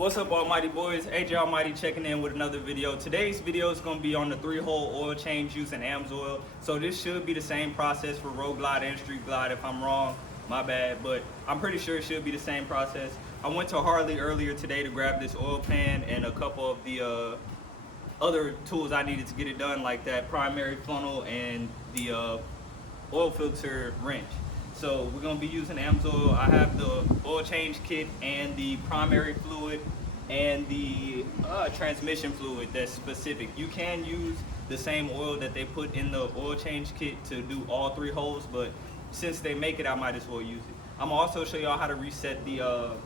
What's up, Almighty boys? AJ Almighty checking in with another video. Today's video is going to be on the 3-hole oil change using Amsoil. So this should be the same process for Roadglide and Street Glide. If I'm wrong, my bad, but I'm pretty sure it should be the same process. I went to Harley earlier today to grab this oil pan and a couple of the other tools I needed to get it done, like that primary funnel and the oil filter wrench. So we're going to be using Amsoil. I have the oil change kit and the primary fluid and the transmission fluid that's specific. You can use the same oil that they put in the oil change kit to do all 3 holes, but since they make it, I might as well use it. I'm gonna also show y'all how to reset the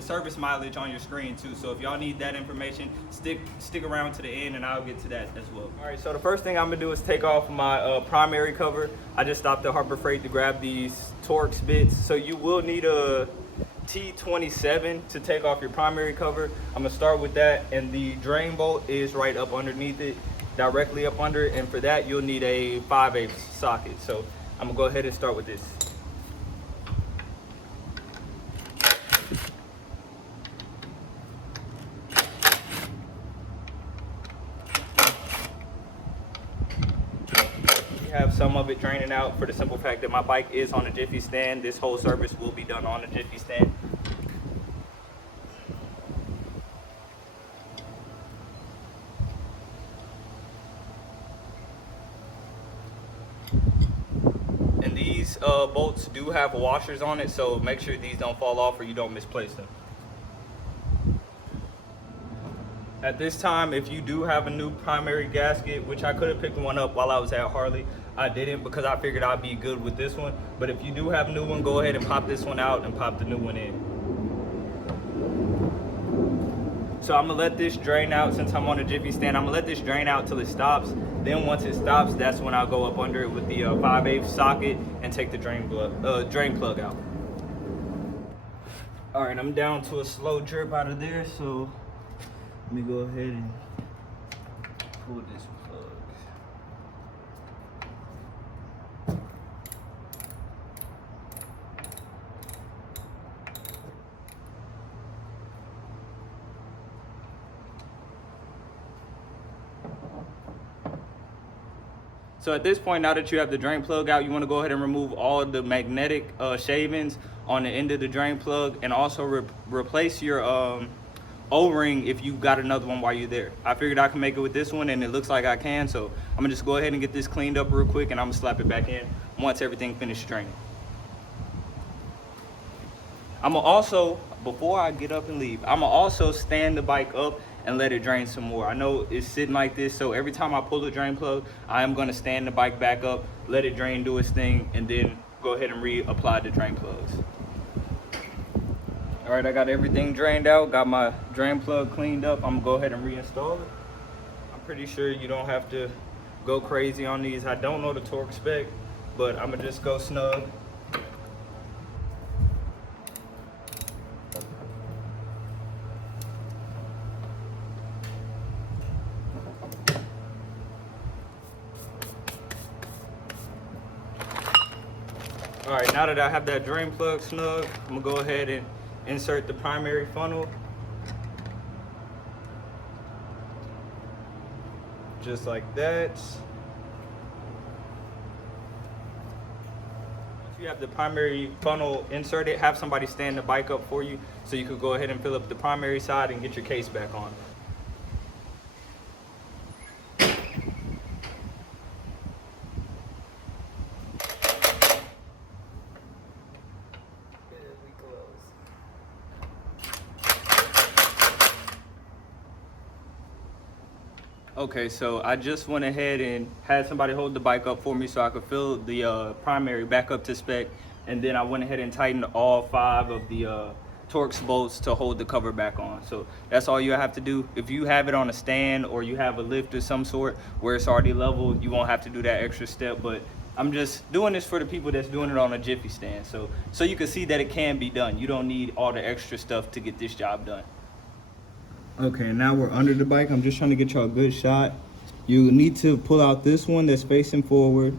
service mileage on your screen too. So if y'all need that information, stick around to the end and I'll get to that as well. All right, so the first thing I'm gonna do is take off my primary cover. I just stopped at Harbor Freight to grab these Torx bits. So you will need a T27 to take off your primary cover. I'm gonna start with that, and the drain bolt is right up underneath it, directly up under it, and for that you'll need a 5/8 socket. So I'm gonna go ahead and start with this. Have some of it draining out for the simple fact that my bike is on a Jiffy stand. This whole service will be done on a Jiffy stand. And these bolts do have washers on it, so make sure these don't fall off or you don't misplace them. At this time, if you do have a new primary gasket, which I could have picked one up while I was at Harley, I didn't because I figured I'd be good with this one. But if you do have a new one, go ahead and pop this one out and pop the new one in. So I'm gonna let this drain out. Since I'm on a Jiffy stand, I'm gonna let this drain out till it stops. Then once it stops, that's when I'll go up under it with the 5/8 socket and take the drain plug out. All right, I'm down to a slow drip out of there, so let me go ahead and pull this plug. So at this point, now that you have the drain plug out, you want to go ahead and remove all the magnetic shavings on the end of the drain plug, and also replace your O-ring if you got another one while you're there. I figured I can make it with this one, and it looks like I can, so I'm gonna just go ahead and get this cleaned up real quick, and I'm gonna slap it back in once everything finishes draining. I'm gonna also, before I get up and leave, I'm gonna also stand the bike up and let it drain some more. I know it's sitting like this, so every time I pull the drain plug, I am gonna stand the bike back up, let it drain, do its thing, and then go ahead and reapply the drain plugs. All right, I got everything drained out, got my drain plug cleaned up. I'm gonna go ahead and reinstall it. I'm pretty sure you don't have to go crazy on these. I don't know the torque spec, but I'm gonna just go snug. All right, now that I have that drain plug snug, I'm gonna go ahead and insert the primary funnel. Just like that. Once you have the primary funnel inserted, have somebody stand the bike up for you so you could go ahead and fill up the primary side and get your case back on. Okay, so I just went ahead and had somebody hold the bike up for me so I could fill the primary back up to spec, and then I went ahead and tightened all 5 of the Torx bolts to hold the cover back on. So that's all you have to do. If you have it on a stand or you have a lift of some sort where it's already level, you won't have to do that extra step, but I'm just doing this for the people that's doing it on a Jiffy stand, so you can see that it can be done. You don't need all the extra stuff to get this job done. Okay, now we're under the bike. I'm just trying to get y'all a good shot. You need to pull out this one that's facing forward.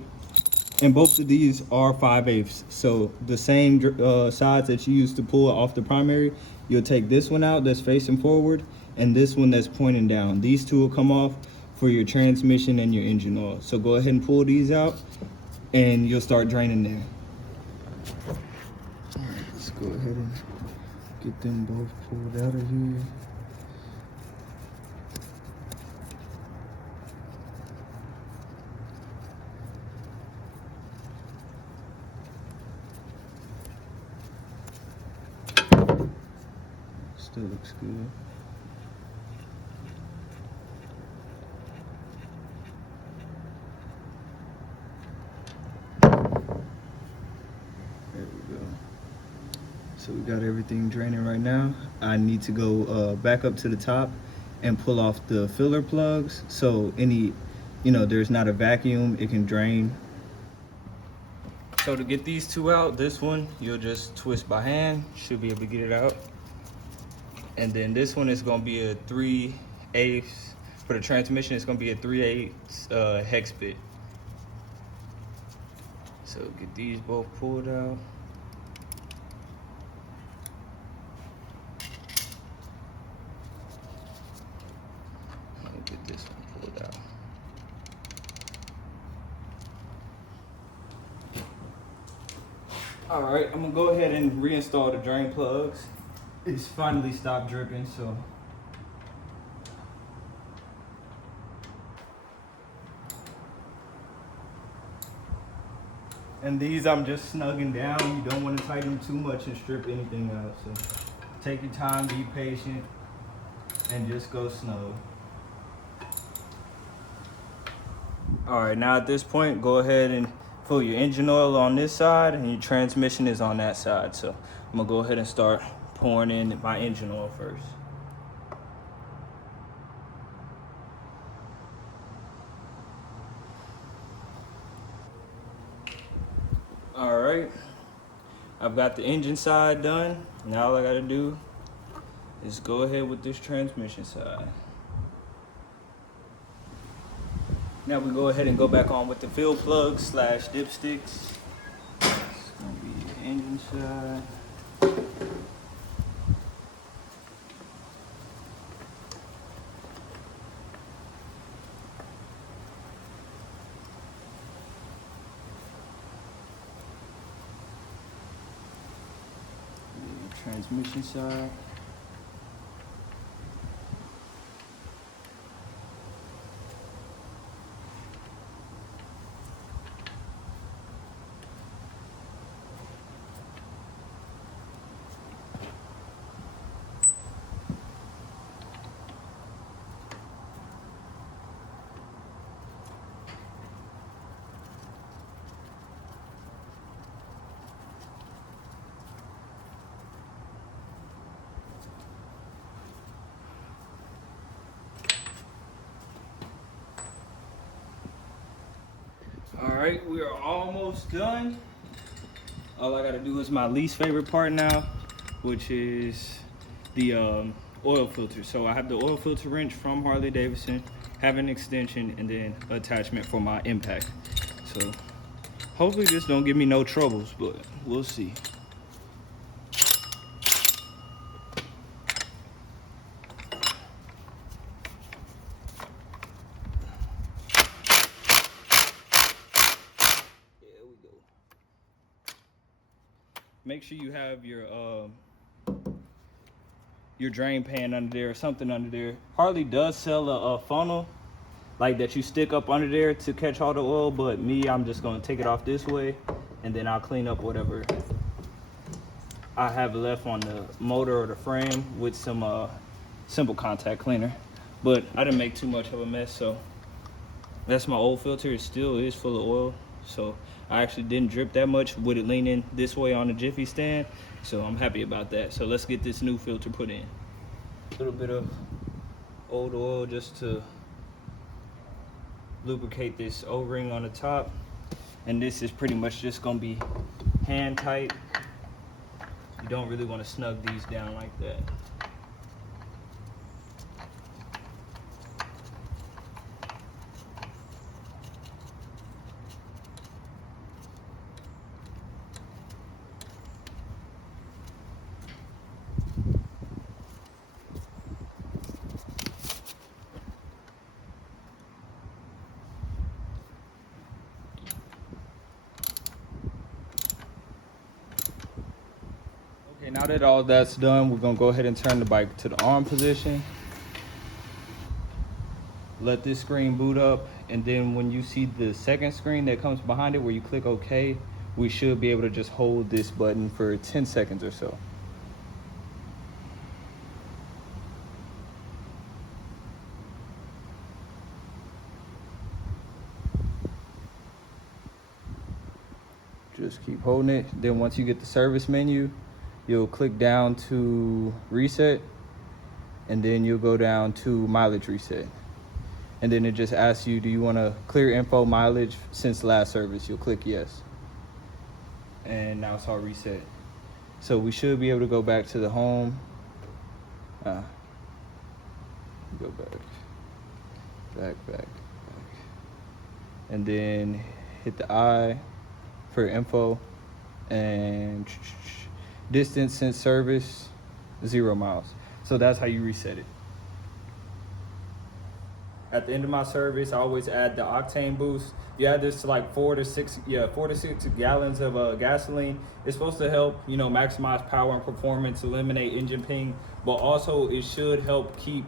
And both of these are 5/8. So the same sides that you used to pull off the primary, you'll take this one out that's facing forward and this one that's pointing down. These two will come off for your transmission and your engine oil. So go ahead and pull these out and you'll start draining there. All right, let's go ahead and get them both pulled out of here. Still looks good. There we go. So we got everything draining right now. I need to go back up to the top and pull off the filler plugs. So any, there's not a vacuum, it can drain. So to get these two out, this one, you'll just twist by hand, should be able to get it out. And then this one is gonna be a 3/8, for the transmission, it's gonna be a 3/8 hex bit. So get these both pulled out. Get this one pulled out. All right, I'm gonna go ahead and reinstall the drain plugs. It's finally stopped dripping, so. And these I'm just snugging down. You don't want to tighten them too much and strip anything out. So take your time, be patient, and just go snug. All right, now at this point, go ahead and fill your engine oil on this side and your transmission is on that side. So I'm gonna go ahead and start pouring in my engine oil first. All right, I've got the engine side done. Now all I gotta do is go ahead with this transmission side. Now we go ahead and go back on with the fill plugs / dipsticks. It's gonna be the engine side. Transmission side. All right, we are almost done. All I gotta do is my least favorite part now, which is the oil filter. So I have the oil filter wrench from Harley-Davidson, have an extension, and then attachment for my impact. So hopefully this don't give me no troubles, but we'll see. Make sure you have your drain pan under there or something under there. Harley does sell a funnel like that you stick up under there to catch all the oil, but me, I'm just gonna take it off this way and then I'll clean up whatever I have left on the motor or the frame with some simple contact cleaner. But I didn't make too much of a mess, so that's my old filter. It still is full of oil, so I actually didn't drip that much with it leaning this way on the Jiffy stand, so I'm happy about that. So let's get this new filter put in. A little bit of old oil just to lubricate this O-ring on the top, and this is pretty much just gonna be hand tight. You don't really want to snug these down like that. Now that all that's done, we're gonna go ahead and turn the bike to the arm position. Let this screen boot up, and then when you see the second screen that comes behind it where you click OK, we should be able to just hold this button for 10 seconds or so. Just keep holding it. Then once you get the service menu, you'll click down to reset, and then you'll go down to mileage reset. And then it just asks you, do you want to clear info mileage since last service? You'll click yes. And now it's all reset. So we should be able to go back to the home. Go back. And then hit the I for info, and distance since service, 0 miles. So that's how you reset it. At the end of my service, I always add the octane boost. You add this to like 4 to 6 gallons of gasoline. It's supposed to help, you know, maximize power and performance, eliminate engine ping, but also it should help keep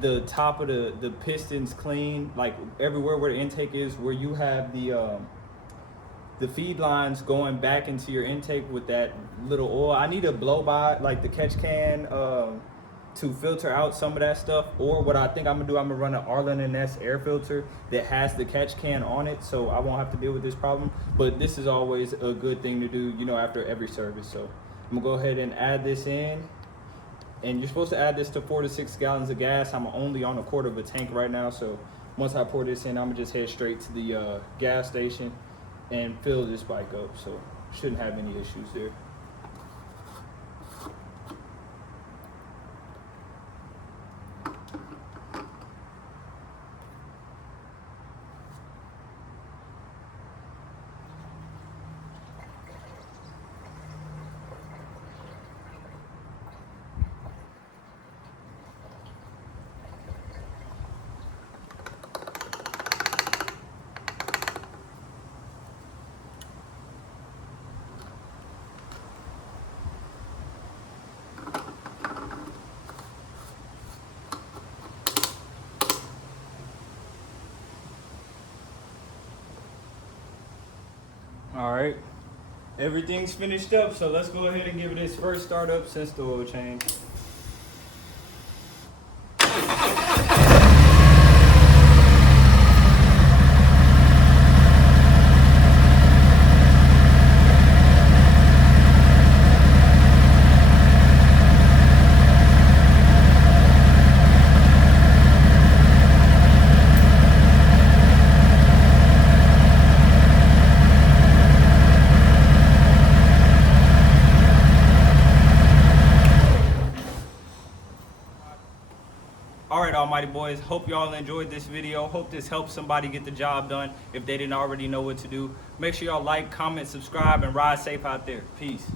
the top of the pistons clean, like everywhere where the intake is, where you have the feed lines going back into your intake with that little oil. I need to blow by like the catch can to filter out some of that stuff, or what I think I'm gonna do, I'm gonna run an Arlen & Ness air filter that has the catch can on it, so I won't have to deal with this problem. But this is always a good thing to do, you know, after every service. So I'm gonna go ahead and add this in, and you're supposed to add this to 4 to 6 gallons of gas. I'm only on 1/4 of a tank right now, so once I pour this in, I'm gonna just head straight to the gas station and fill this bike up, so shouldn't have any issues there. All right, everything's finished up, so let's go ahead and give it its first start up since the oil change. All right, Almighty Boys, hope y'all enjoyed this video. Hope this helps somebody get the job done if they didn't already know what to do. Make sure y'all like, comment, subscribe, and ride safe out there. Peace.